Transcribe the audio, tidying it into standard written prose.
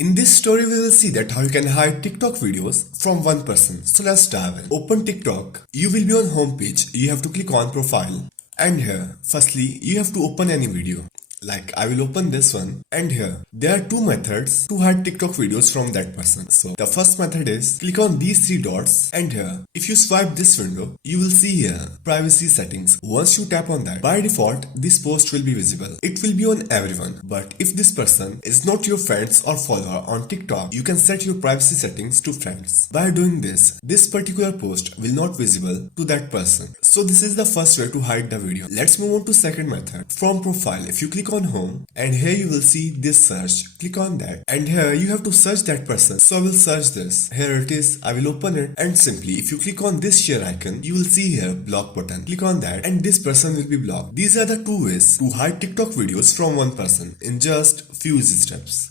In this story, we will see that how you can hide TikTok videos from one person. So let's dive in. Open TikTok. You will be on home page. You have to click on profile. And here, firstly, you have to open any video. Like I will open this one, and here there are two methods to hide TikTok videos from that person. So the first method is click on these three dots, and here if you swipe this window, you will see here privacy settings. Once you tap on that, by default this post will be visible. It will be on everyone, but if this person is not your friends or follower on TikTok, you can set your privacy settings to friends. By doing this particular post will not visible to that person. So this is the first way to hide the video. Let's move on to second method. From profile, if you click on home, and here you will see this search. Click on that, and here you have to search that person. So I will search this. Here it is. I will open it, and simply if you click on this share icon, you will see here block button. Click on that, and this person will be blocked. These are the two ways to hide TikTok videos from one person in just few easy steps.